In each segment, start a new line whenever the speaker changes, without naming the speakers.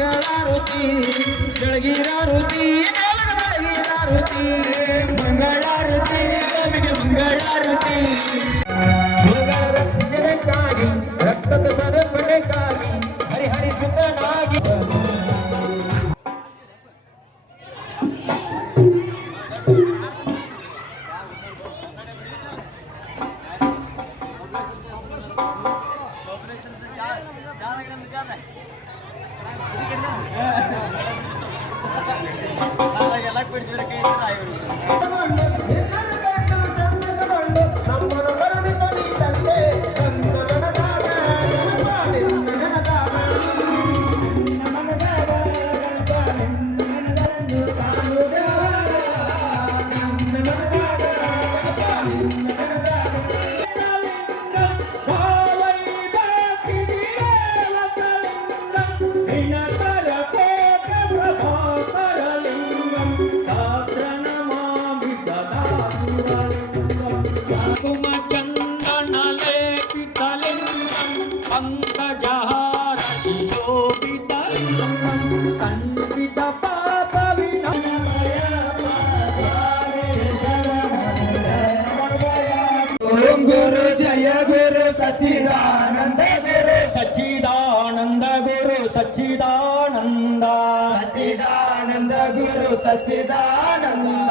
ಮಂಗಳ ರುಚಿ ಬೆಳಗಿರ ರುಚಿ ಬೆಳಗಿರ ರುಚಿ.
ಮಂಗಳ ರುಚಿ
ನಮಗೆ ಮಂಗಳ
ರುಚಿ.
ರಕ್ಷಣೆಗಾಗಿ ರಕ್ತದ ಸರಪಣೆಗಾಗಿ ಹರಿಹರಿಸುತ್ತನಾಗಿ
சச்சிதானந்த குரு.
சச்சிதானந்த குரு சச்சிதானந்த.
சச்சிದಾனந்த குரு சச்சிதானந்த.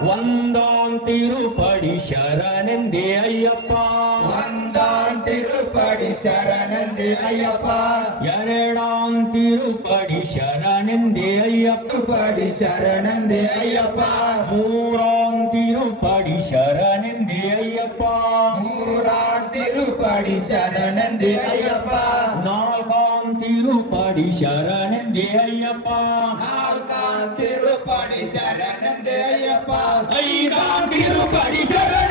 வந்தான் திருப்படி சரணந்தே ஐயப்பா.
வந்தான் திருப்படி சரணந்தே ஐயப்பா.
எரடாம் திருப்படி சரணந்தே ஐயப்பா.
படி சரணந்தே ஐயப்பா.
மூராம் திருப்படி சரண
திருப்பாடி சரணந்தே ஐயப்பா.
நால்காம் திருப்பாடி சரணந்தே ஐயப்பா.
நால்காம் திருப்பாடி சரணந்தே ஐயப்பா.
ஐந்தாம் திருப்பாடி சரண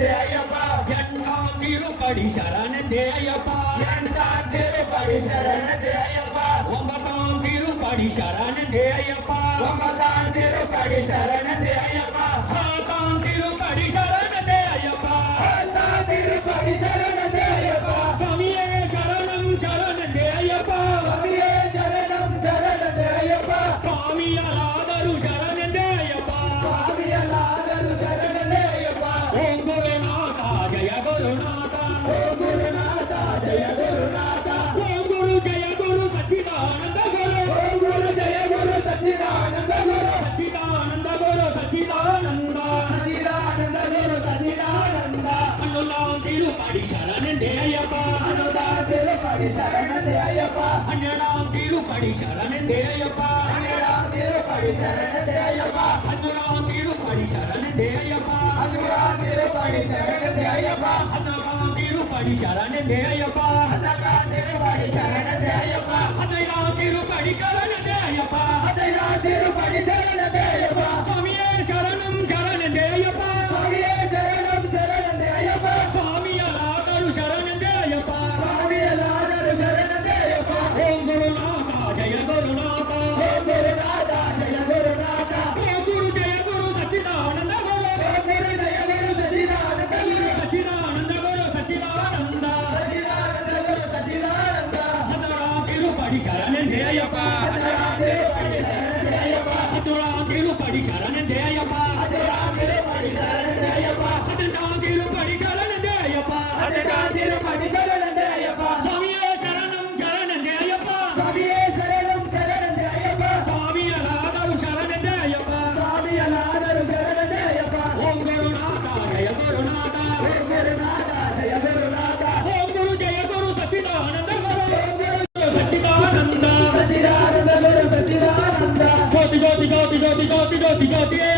தேயப்பா
என்னா நீரு படி சரண தேயப்பா
என்னா சரண தேயப்பா
ஒன்பதா சரண தேயப்பா
ஒன்பதா சரண
தேயப்பா
ஆதா சரண
தேயப்பா
அங்கராம் திருப்படி சரண தேயப்பா
அங்கராம் திருப்படி சரண தேயப்பா
அங்கராம் திருப்படி சரண தேயப்பா
அங்கராம் திருப்படி சரண தேயப்பா
அங்கராம் திருப்படி சரண தேயப்பா
அங்கராம் திருப்படி சரண தேயப்பா
அங்கராம் திருப்படி சரண
தேயப்பா சுவாமியே சரணம் சரண தேயப்பா దిగో దిగే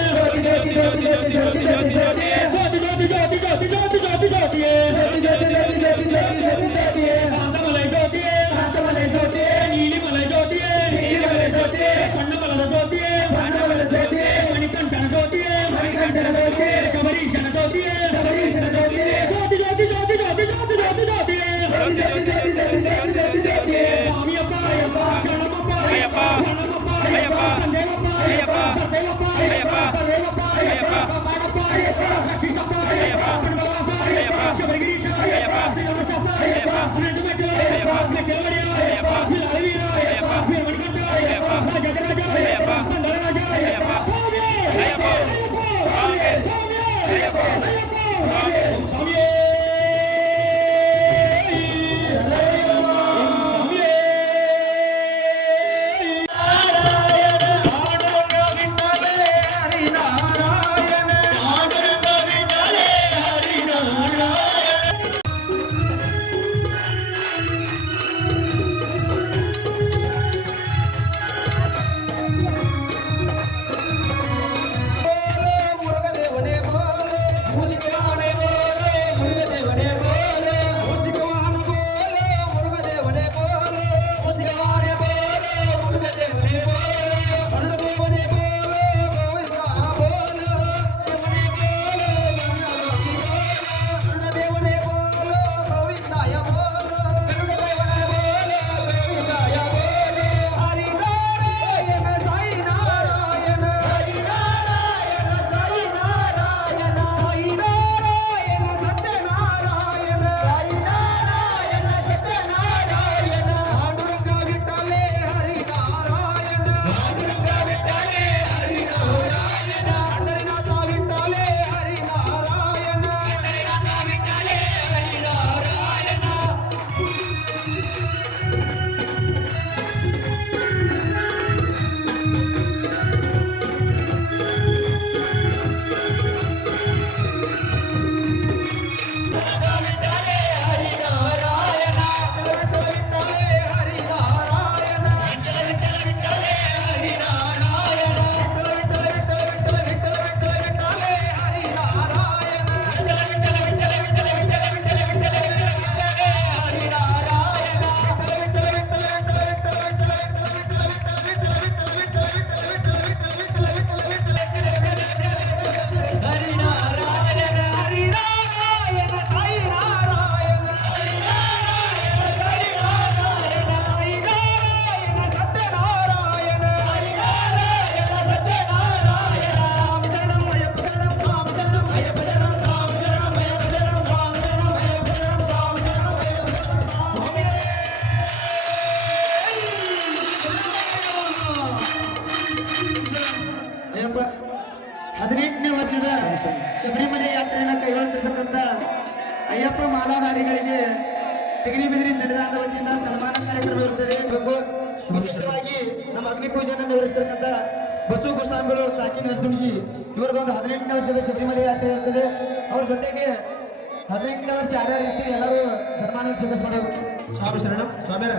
ಯಾರ್ಯಾರು ಇರ್ತೀರಿ ಎಲ್ಲರೂ ಸನ್ಮಾನ ಸ್ವೀಕರಿಸ್ ಮಾಡೋರು ಸ್ವಾಮಿ ಶರಣ, ಸ್ವಾಮ್ಯಾರ.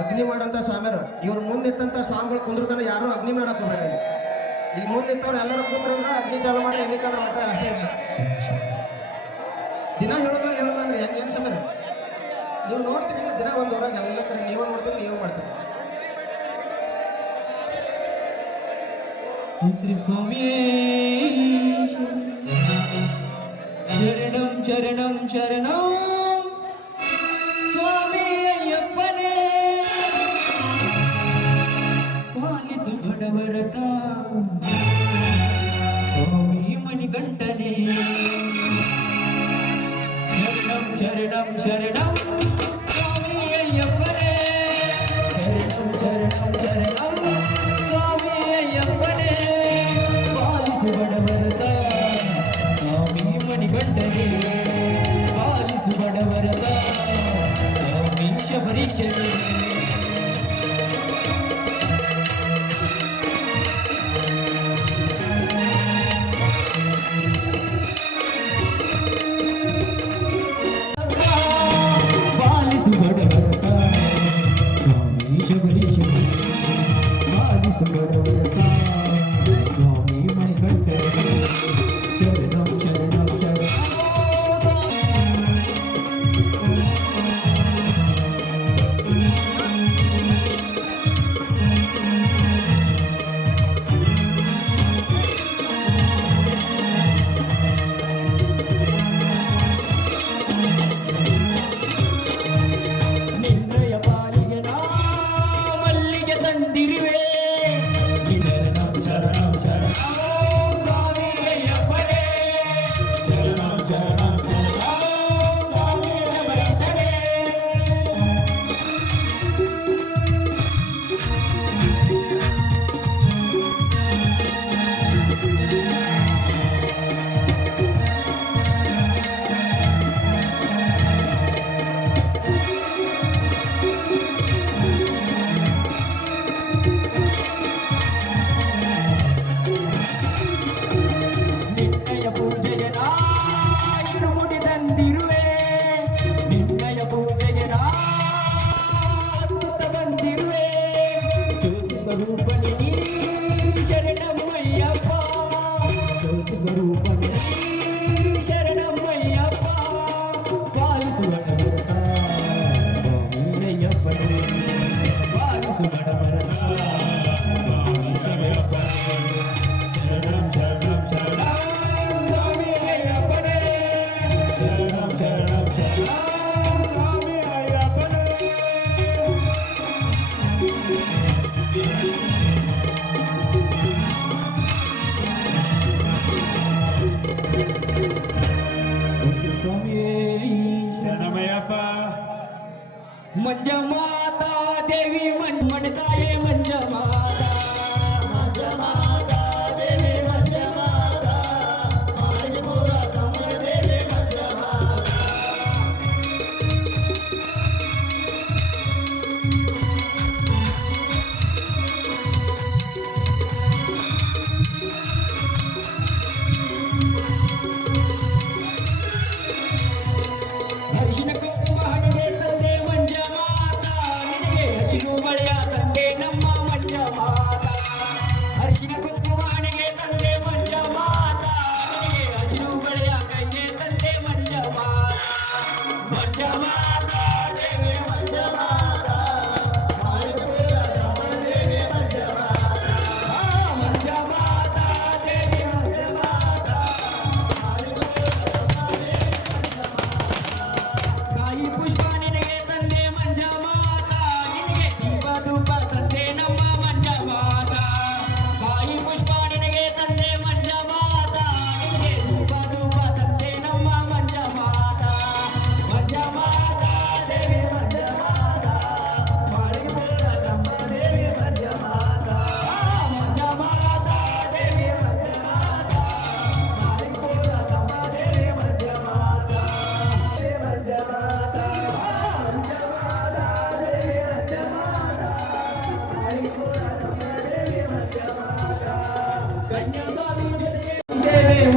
ಅಗ್ನಿ ಮಾಡಂತ ಸ್ವಾಮ್ಯಾರ. ಇವ್ರ ಮುಂದಿತ್ತಂತ ಸ್ವಾಮಿಗಳು ಕುಂದ್ರತಾನೆ ಯಾರು ಅಗ್ನಿ ಮಾಡಕ್ ಬೇಡ ಇಲ್ಲಿ. ಮುಂದಿತ್ತವ್ರು ಎಲ್ಲರೂ ಕುಂದ್ರಂದ್ರೆ ಅಗ್ನಿ ಚಾಲು ಮಾಡಿ ಎಲ್ಲಿಕಾದ್ರೆ ಮಟ್ಟ ಅಷ್ಟೇ ಇಲ್ಲ. ದಿನ ಹೇಳೋದು ಹೇಳೋದಂದ್ರೆ ಹೆಂಗೆ ಏನು ಸಮಯ ನೀವು ನೋಡ್ತೀರಿ, ದಿನ ಒಂದು ಹೊರಗೆ ಎಲ್ಲ ನೀವು ನೋಡ್ತೀರಿ, ನೀವು ಮಾಡ್ತೀರಿ. ಶ್ರೀ ಸ್ವಾಮಿ.
శరణం శరణం శరణం. స్వామి అయ్యప్పనే. పాలిసు భడవరత స్వామి మణిగంటనే శరణం శరణం శరణం.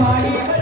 ಮಾಡಿ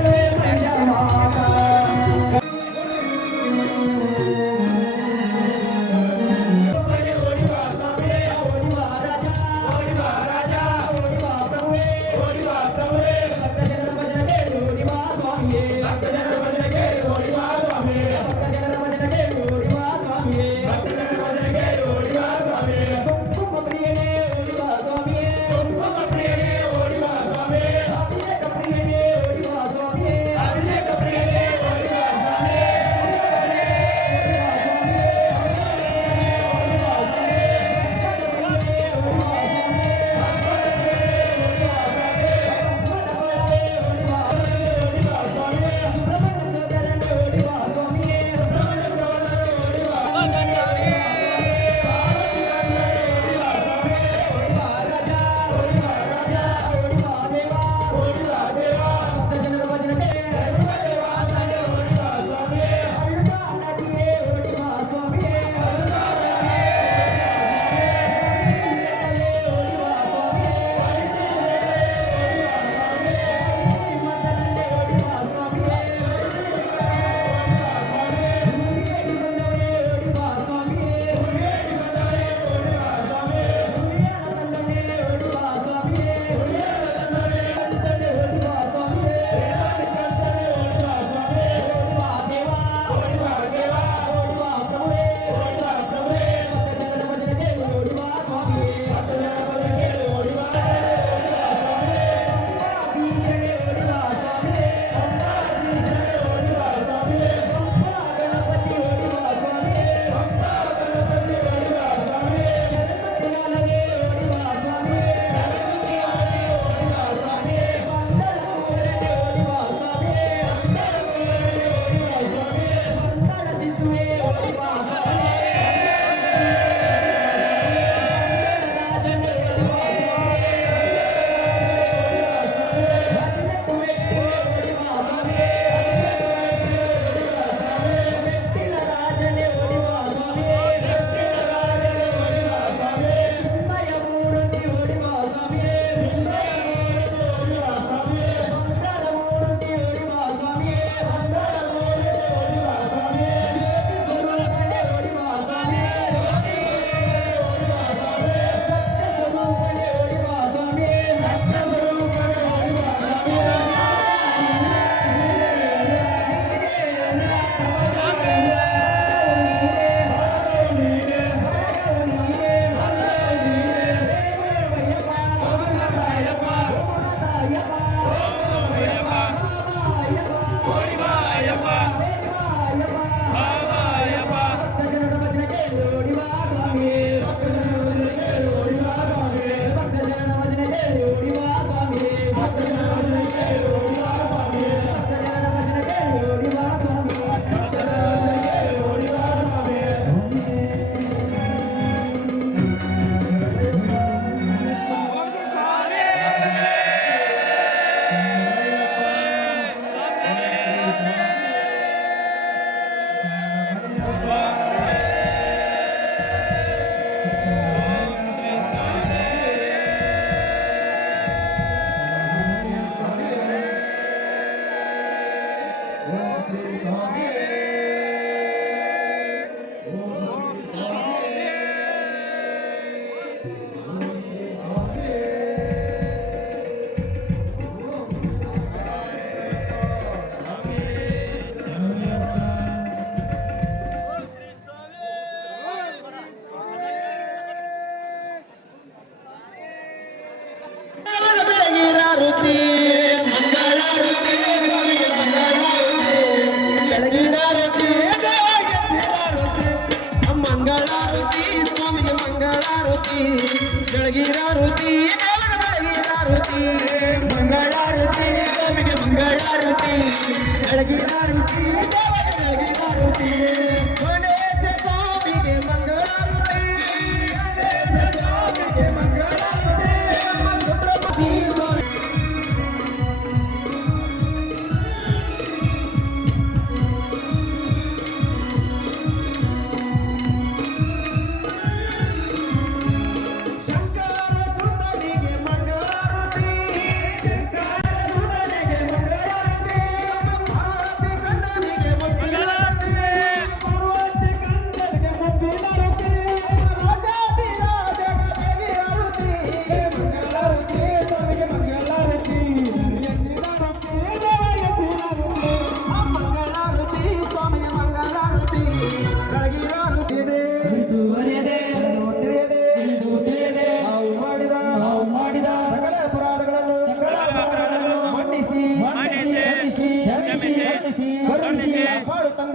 Let's go.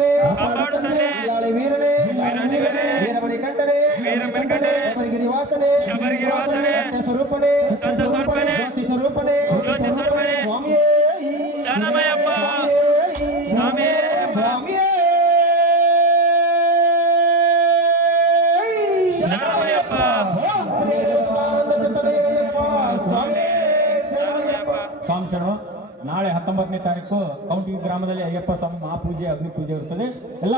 வீரனே காப்பாடு தந்தை வில்லாளை வீரனே வீராதி வீரனே வீரமணி கண்டனே. வீரமணி கண்டனே சபரிகிரி வாசனே. சபரிகிரி வாசனே. சத்ய
ಹತ್ತೊಂಬತ್ತನೇ ತಾರೀಕು ಕೌಂಟಿ ಗ್ರಾಮದಲ್ಲಿ ಅಯ್ಯಪ್ಪ ಸ್ವಾಮಿ ಮಹಾಪೂಜೆ ಅಗ್ನಿ ಪೂಜೆ ಇರುತ್ತದೆ. ಎಲ್ಲ